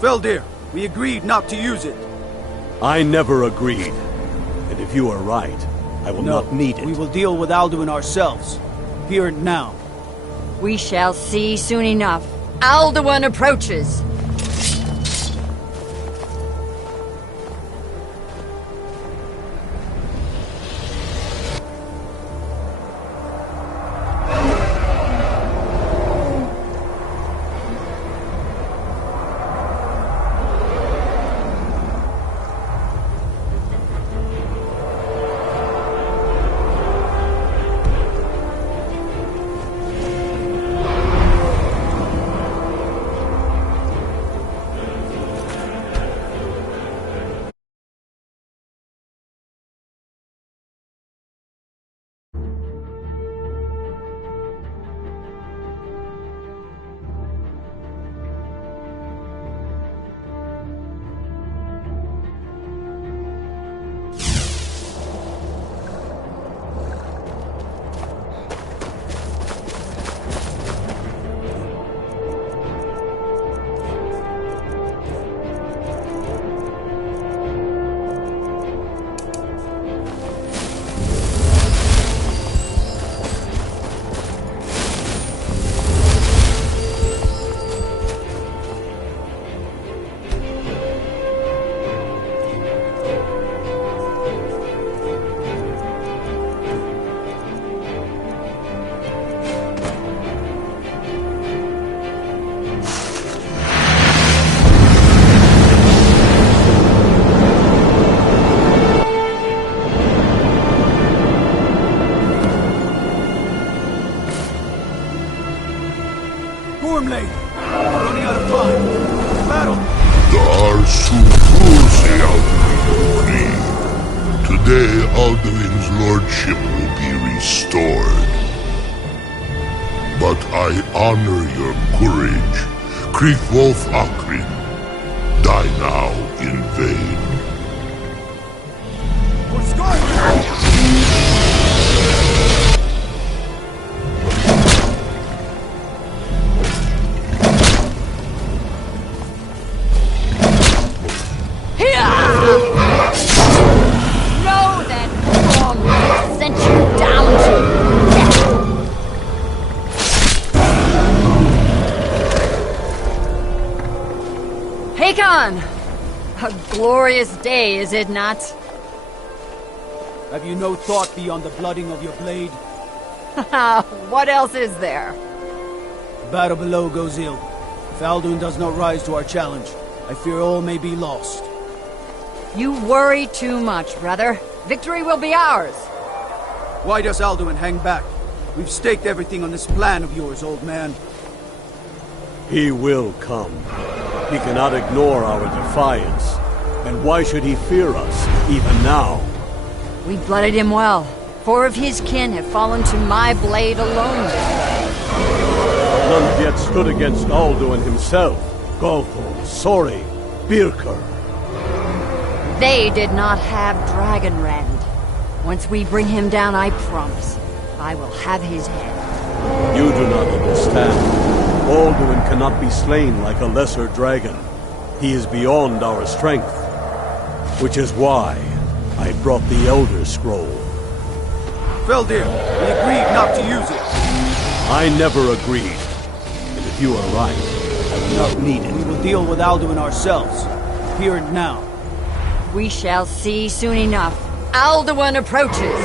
Feldir, we agreed not to use it. I never agreed. And if you are right, I will not need it. We will deal with Alduin ourselves. Here and now. We shall see soon enough. Alduin approaches. Gormley! Running out of time! Battle! Today, Alduin's lordship will be restored. But I honor your courage. Kriegwolf Akrin. Die now in vain. Know that Gormley sent you down to death. Hakon! A glorious day, is it not? Have you no thought beyond the blooding of your blade? What else is there? The battle below goes ill. If Alduin does not rise to our challenge, I fear all may be lost. You worry too much, brother. Victory will be ours. Why does Alduin hang back? We've staked everything on this plan of yours, old man. He will come. He cannot ignore our defiance. And why should he fear us, even now? We blooded him well. 4 of his kin have fallen to my blade alone. None have yet stood against Alduin himself. Galthor, Sori, Birka. They did not have Dragonrend. Once we bring him down, I promise, I will have his head. You do not understand. Alduin cannot be slain like a lesser dragon. He is beyond our strength. Which is why I brought the Elder Scroll. Feldir, we agreed not to use it. I never agreed. And if you are right, I will not need it. We will deal with Alduin ourselves. Here and now. We shall see soon enough. Alduin approaches.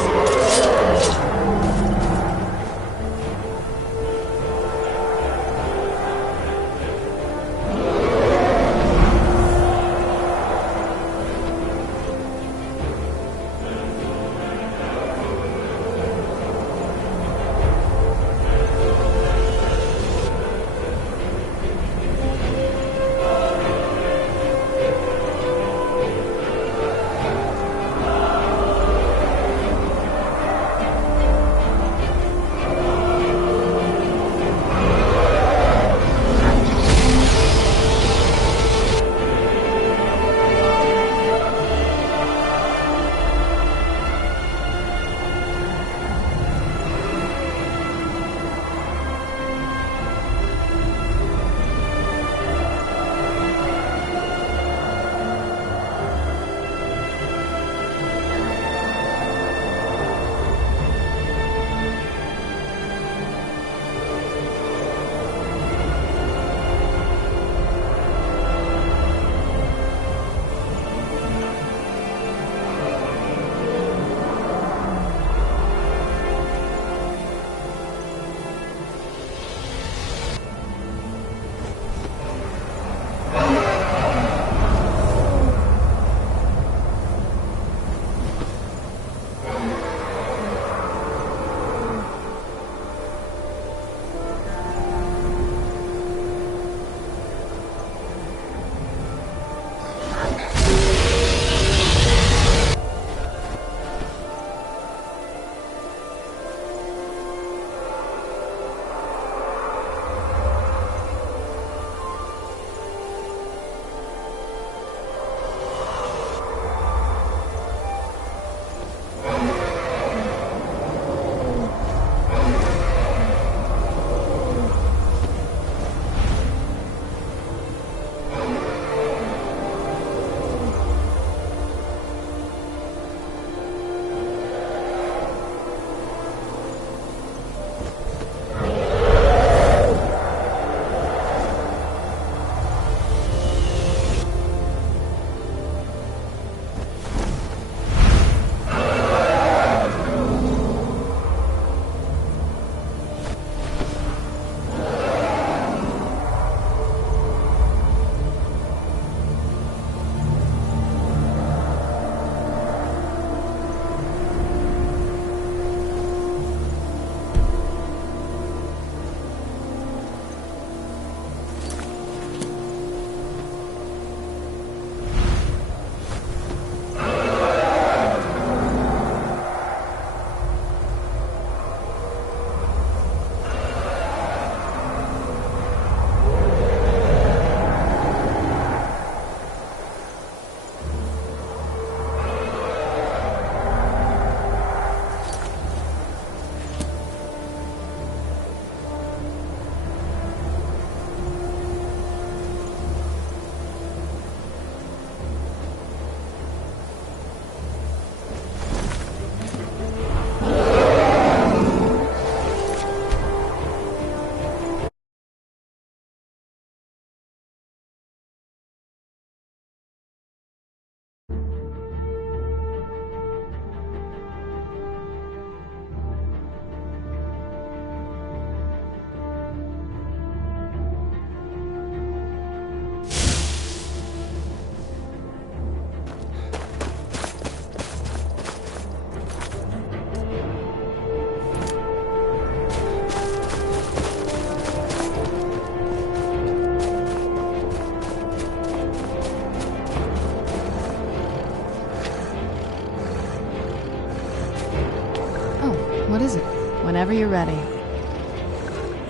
What is it? Whenever you're ready.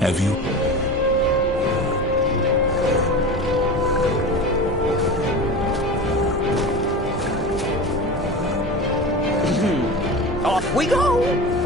Have you? Off we go!